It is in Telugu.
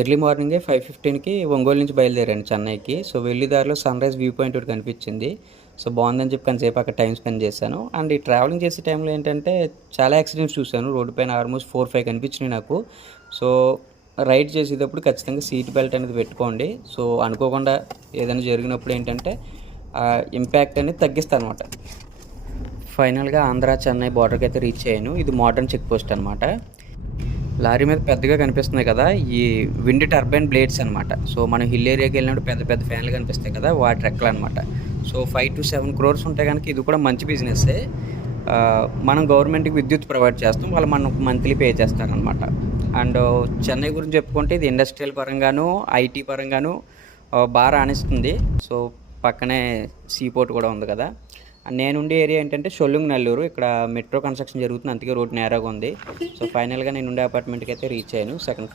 ఎర్లీ మార్నింగే 5:15కి ఒంగోలు నుంచి బయలుదేరాను చెన్నైకి. సో వెళ్ళే దారిలో సన్‌రైజ్ వ్యూ పాయింట్ ఒకటి కనిపించింది. సో బాగుందని చెప్పి కొంతసేపు అక్కడ టైం స్పెండ్ చేశాను. అండ్ ఈ ట్రావెలింగ్ చేసే టైంలో ఏంటంటే చాలా యాక్సిడెంట్స్ చూశాను. రోడ్డు పైన ఆల్మోస్ట్ 4, 5 కనిపించినాయి నాకు. సో రైడ్ చేసేటప్పుడు ఖచ్చితంగా సీట్ బెల్ట్ అనేది పెట్టుకోండి. సో అనుకోకుండా ఏదైనా జరిగినప్పుడు ఏంటంటే ఇంపాక్ట్ అనేది తగ్గిస్తానమాట. ఫైనల్గా ఆంధ్ర చెన్నై బార్డర్కి అయితే రీచ్ అయ్యాను. ఇది మోడర్న్ చెక్ పోస్ట్ అనమాట. లారీ మీద పెద్దగా కనిపిస్తున్నాయి కదా, ఈ విండ్ టర్బైన్ బ్లేడ్స్ అనమాట. సో మనం హిల్ ఏరియాకి వెళ్ళినప్పుడు పెద్ద పెద్ద ఫ్యాన్లు కనిపిస్తాయి కదా, వాటి రెక్కలు అనమాట. సో 5 to 7 crores ఉంటే కనుక ఇది కూడా మంచి బిజినెస్సే. మనం గవర్నమెంట్కి విద్యుత్ ప్రొవైడ్ చేస్తాం, వాళ్ళు మనకు మంత్లీ పే చేస్తారనమాట. అండ్ చెన్నై గురించి చెప్పుకుంటే ఇది ఇండస్ట్రియల్ పరంగాను ఐటీ పరంగాను బాగా రాణిస్తుంది. సో పక్కనే సీపోర్ట్ కూడా ఉంది కదా. నేనుండే ఏరియా ఏంటంటే షొల్లుంగ్ నెల్లూరు. ఇక్కడ మెట్రో కన్స్ట్రక్షన్ జరుగుతుంది, అందుకే రోడ్ నేరాగా ఉంది. సో ఫైనల్గా నేను ఉండే అపార్ట్మెంట్కి అయితే రీచ్ అయ్యాను. సెకండ్